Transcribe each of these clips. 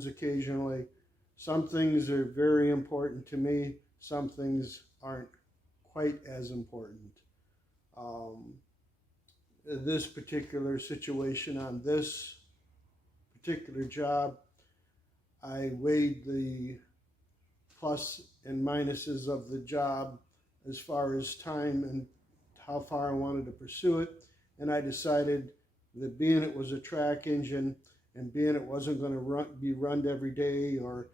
occasionally. Some things are very important to me, some things aren't quite as important. Um, this particular situation on this particular job, I weighed the plus and minuses of the job as far as time and how far I wanted to pursue it. And I decided that being it was a track engine and being it wasn't going to be run every day or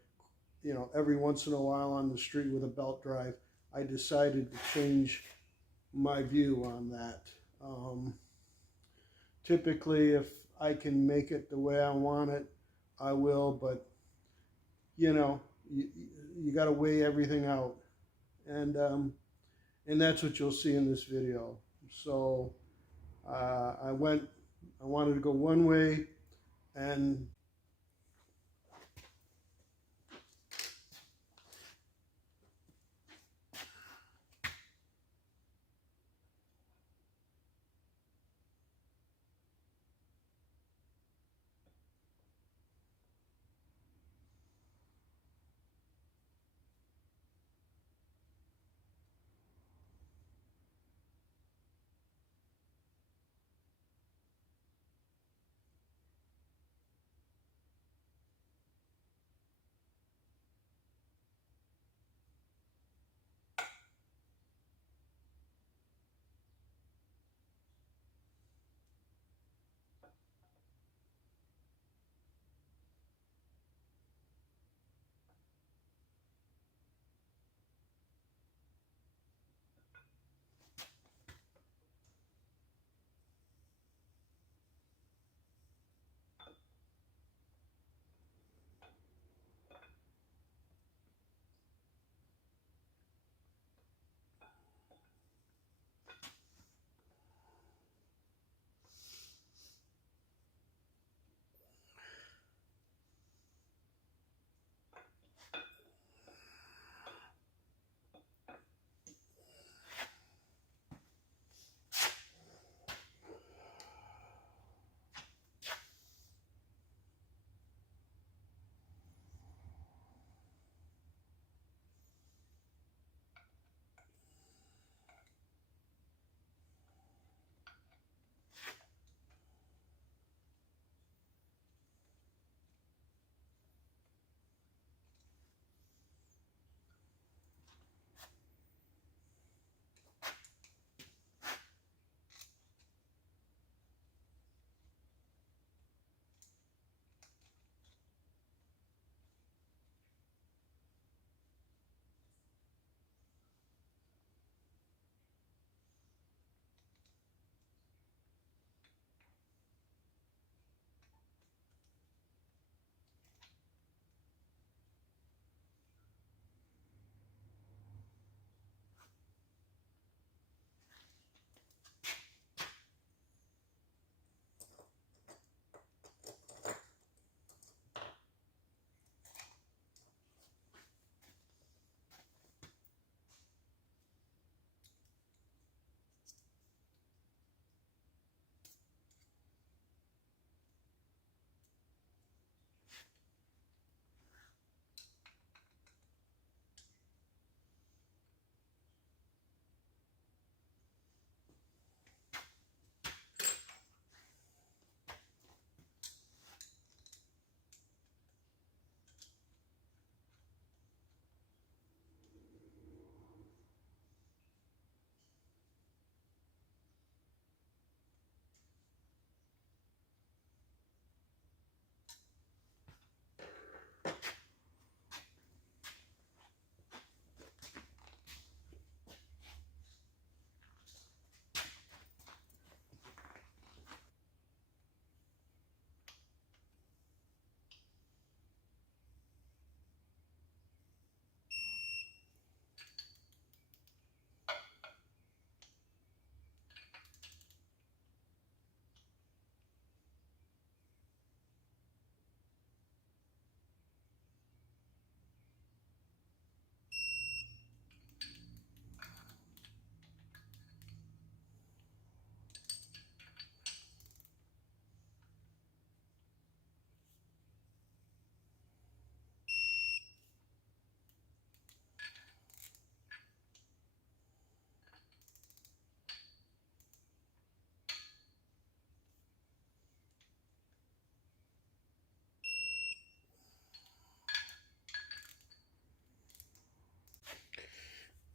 every once in a while on the street with a belt drive, I decided to change my view on that. Typically, if I can make it the way I want it, I will, but you know, you got to weigh everything out, and that's what you'll see in this video. So I wanted to go one way, and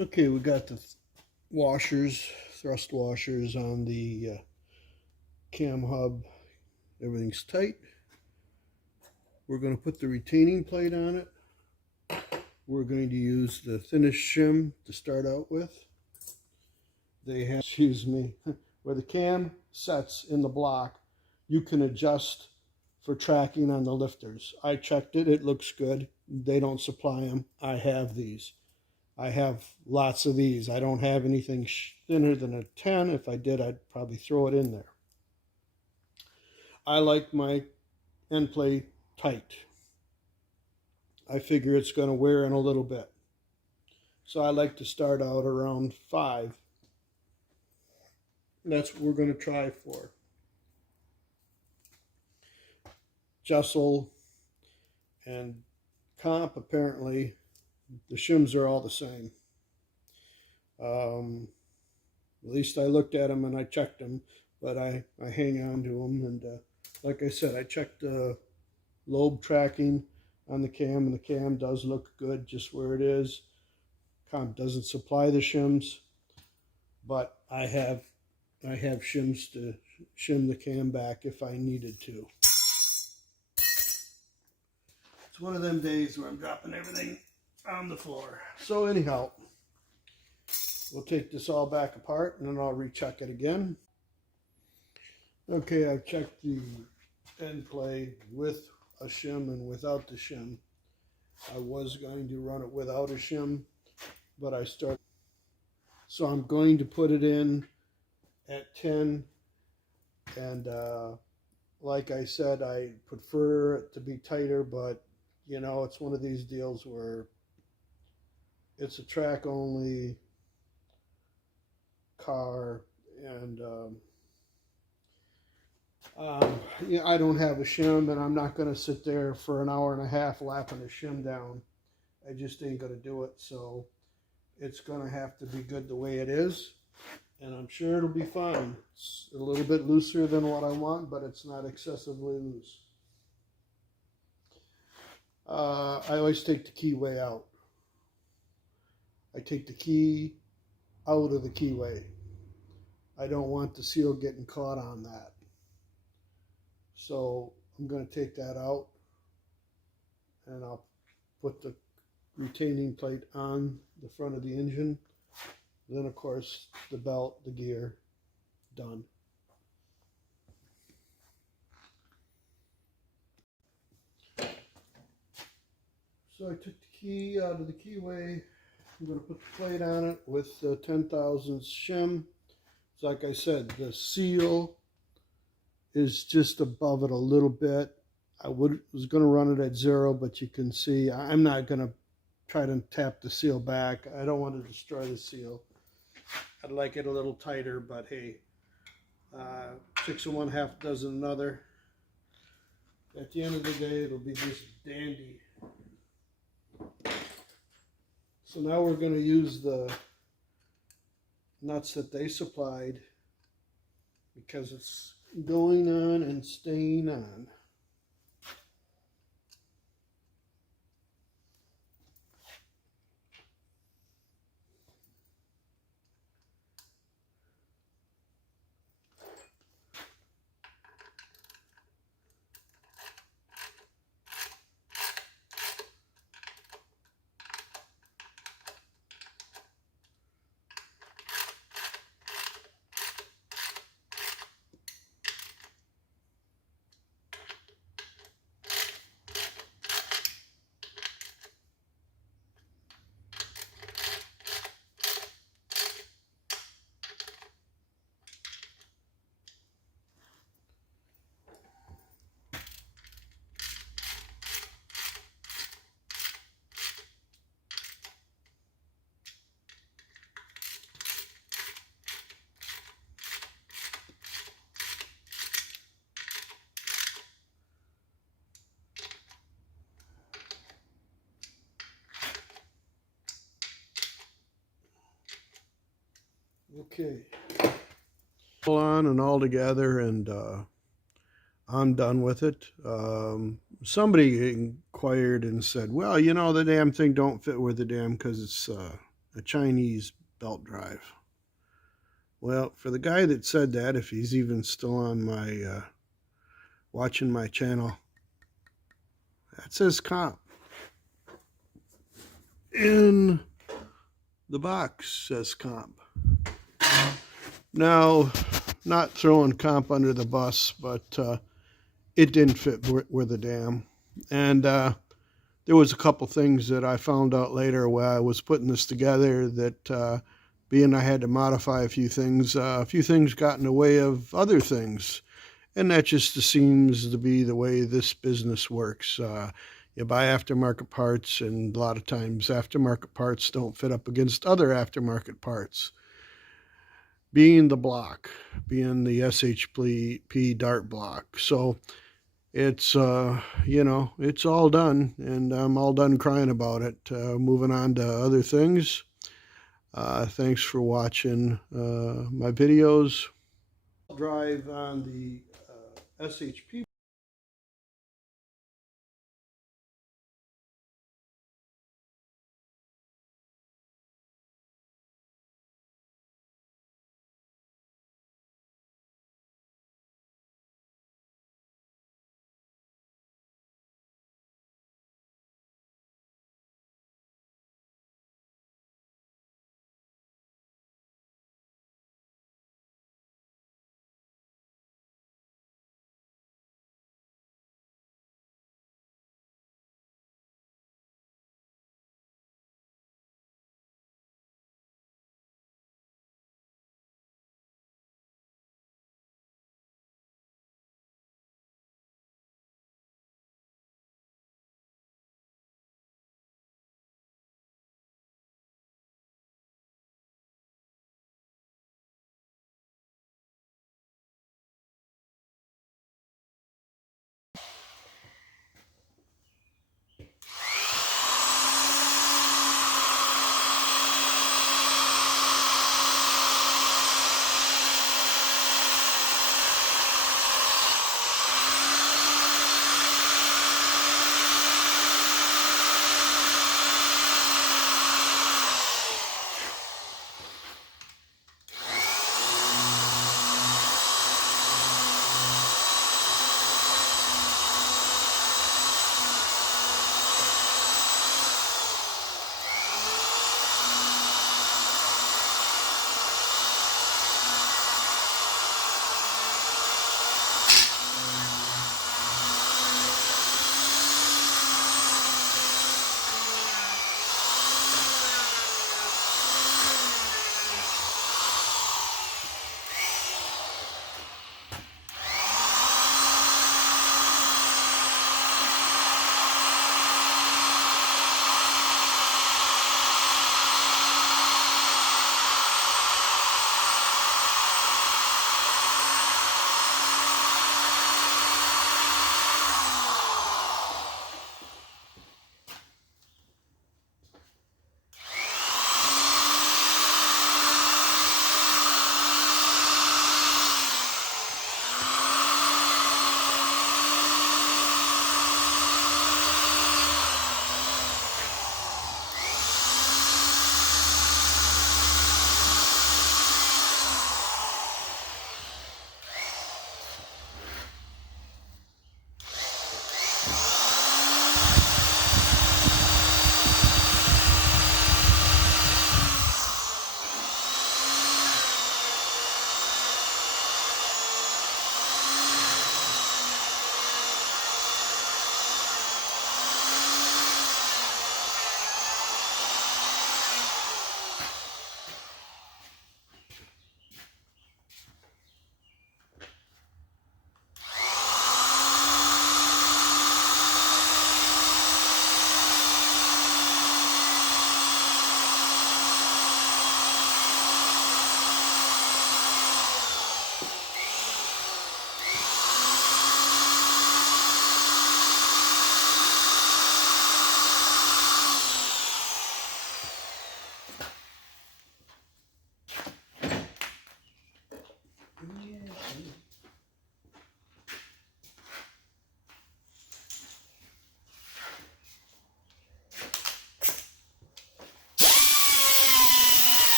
Okay, we got the washers, thrust washers on the cam hub. Everything's tight. We're going to put the retaining plate on it. We're going to use the thinnest shim to start out with. They have, excuse me, where the cam sets in the block, you can adjust for tracking on the lifters. I checked it, it looks good. They don't supply them. I have these. I have lots of these. I don't have anything thinner than a 10. If I did, I'd probably throw it in there. I like my end plate tight. I figure it's going to wear in a little bit. So I like to start out around 5. That's what we're going to try for. Jessel and Comp, apparently, the shims are all the same. At least I looked at them and I checked them, but I hang on to them. And like I said, I checked the lobe tracking on the cam, and the cam does look good just where it is. Comp doesn't supply the shims, but I have shims to shim the cam back if I needed to. It's one of them days where I'm dropping everything on the floor. So anyhow, we'll take this all back apart and then I'll recheck it again. Okay, I've checked the end plate with a shim and without the shim. I was going to run it without a shim, but I started. So I'm going to put it in at 10, and like I said, I prefer it to be tighter, but you know, it's one of these deals where it's a track only car, and yeah, I don't have a shim, and I'm not going to sit there for an hour and a half lapping a shim down. I just ain't going to do it. So it's going to have to be good the way it is, and I'm sure it'll be fine. It's a little bit looser than what I want, but it's not excessively loose. I always take the keyway out. I take the key out of the keyway. I don't want the seal getting caught on that. So I'm going to take that out, and I'll put the retaining plate on the front of the engine. Then of course the belt, the gear, done. So I took the key out of the keyway. I'm going to put the plate on it with the 10,000 shim. So like I said, the seal is just above it a little bit. I was going to run it at 0, but you can see I'm not going to try to tap the seal back. I don't want to destroy the seal. I'd like it a little tighter, but hey, 6 of one, half dozen another. At the end of the day, it'll be just dandy. So now we're going to use the nuts that they supplied, because it's going on and staying on. Okay, all on and all together, and I'm done with it. Somebody inquired and said, well, you know, the damn thing don't fit with the damn because it's a Chinese belt drive. Well, for the guy that said that, if he's even still on my watching my channel, that says comp. In the box says comp. Now, not throwing comp under the bus, but it didn't fit with a dam. And there was a couple things that I found out later while I was putting this together that being I had to modify a few things got in the way of other things. And that just seems to be the way this business works. You buy aftermarket parts, and a lot of times aftermarket parts don't fit up against other aftermarket parts. Being the block, being the SHP dart block. So it's, it's all done, and I'm all done crying about it. Moving on to other things. Thanks for watching my videos. Drive on the SHP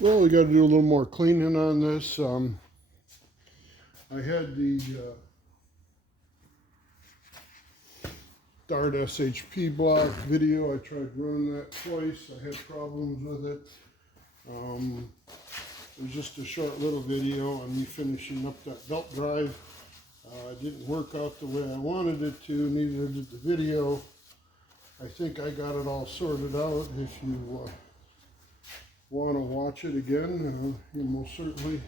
Well, we got to do a little more cleaning on this. I had the Dart SHP block video. I tried running that twice. I had problems with it. It was just a short little video on me finishing up that belt drive. It didn't work out the way I wanted it to, neither did the video. I think I got it all sorted out. If you want to watch it again, you're most certainly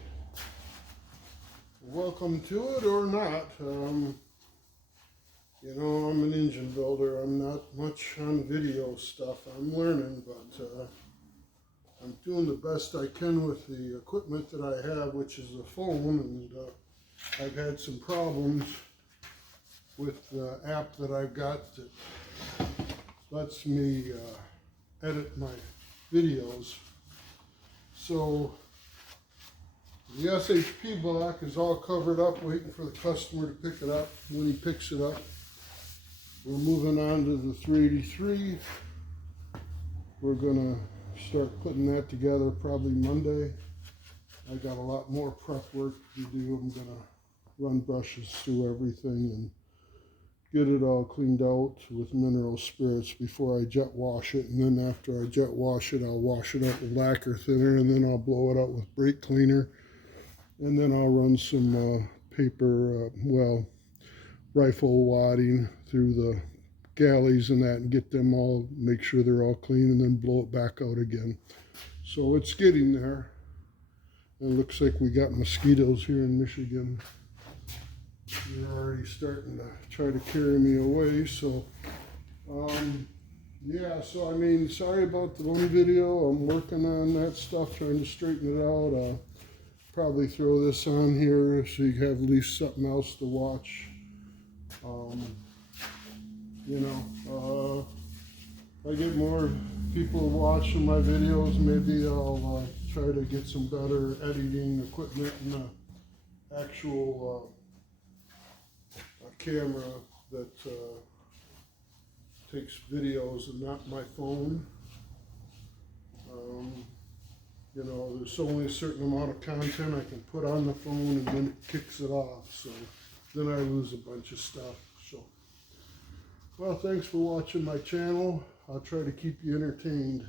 welcome to it, or not. You know, I'm an engine builder. I'm not much on video stuff. I'm learning, but I'm doing the best I can with the equipment that I have, which is a phone, and I've had some problems with the app that I've got that lets me edit my videos. So the SHP block is all covered up, waiting for the customer to pick it up. When he picks it up, we're moving on to the 383. We're gonna start putting that together probably Monday. I got a lot more prep work to do. I'm gonna run brushes through everything and get it all cleaned out with mineral spirits before I jet wash it. And then after I jet wash it, I'll wash it out with lacquer thinner, and then I'll blow it out with brake cleaner. And then I'll run some paper, rifle wadding through the galleys and that, and get them all, make sure they're all clean, and then blow it back out again. So it's getting there. It looks like we got mosquitoes here in Michigan. They're already starting to try to carry me away. So yeah, so I mean, sorry about the one video. I'm working on that stuff, trying to straighten it out. Probably throw this on here so you have at least something else to watch. You know, if I get more people watching my videos, maybe I'll try to get some better editing equipment and actual camera that takes videos and not my phone. You know, there's only a certain amount of content I can put on the phone, and then it kicks it off. So then I lose a bunch of stuff. So, well, thanks for watching my channel. I'll try to keep you entertained.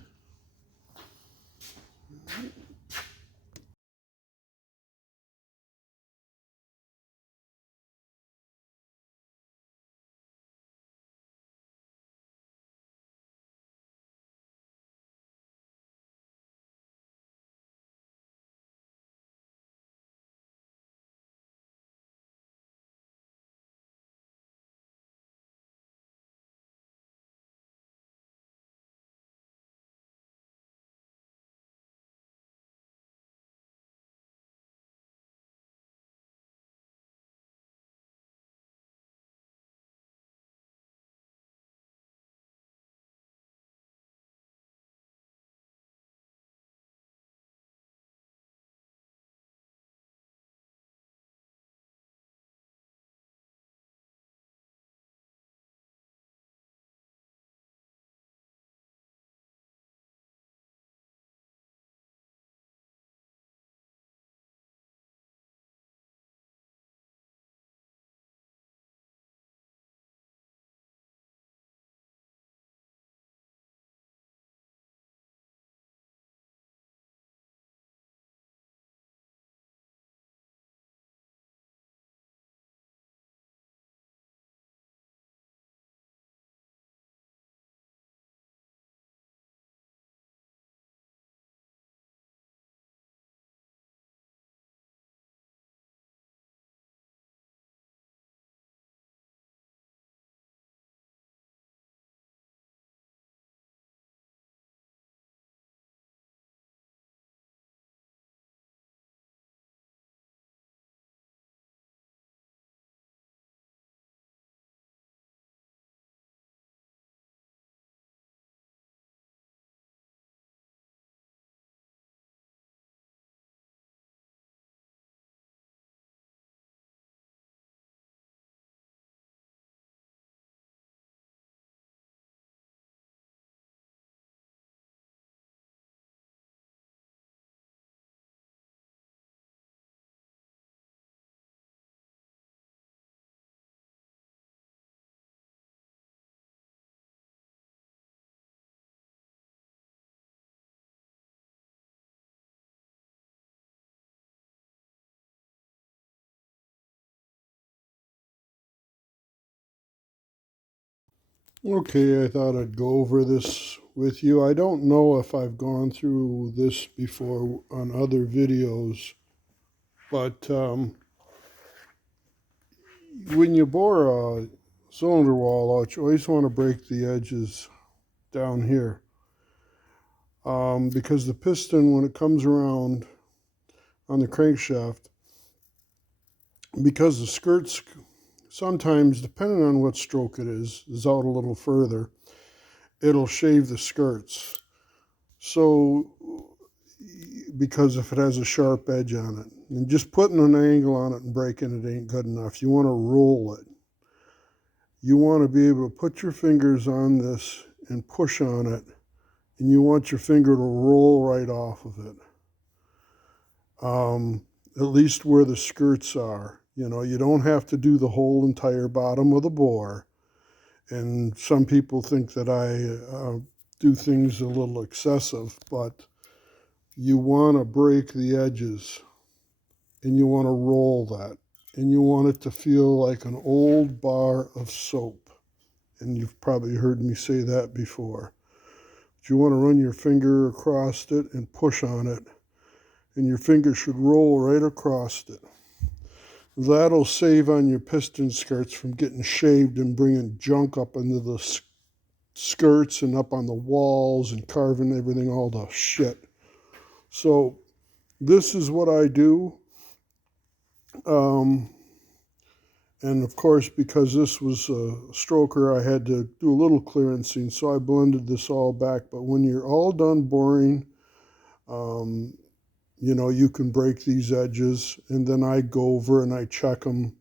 Okay, I thought I'd go over this with you. I don't know if I've gone through this before on other videos, but when you bore a cylinder wall out, you always want to break the edges down here, because the piston, when it comes around on the crankshaft, because the skirts sometimes, depending on what stroke it is out a little further, it'll shave the skirts. So, because if it has a sharp edge on it, and just putting an angle on it and breaking it ain't good enough. You want to roll it. You want to be able to put your fingers on this and push on it, and you want your finger to roll right off of it. At least where the skirts are. You know, you don't have to do the whole entire bottom of the bore. And some people think that I do things a little excessive, but you want to break the edges and you want to roll that. And you want it to feel like an old bar of soap. And you've probably heard me say that before. But you want to run your finger across it and push on it. And your finger should roll right across it. That'll save on your piston skirts from getting shaved and bringing junk up into the skirts and up on the walls and carving everything all to shit. So this is what I do. And of course, because this was a stroker, I had to do a little clearancing, so I blended this all back. But when you're all done boring, you know, you can break these edges, and then I go over and I check them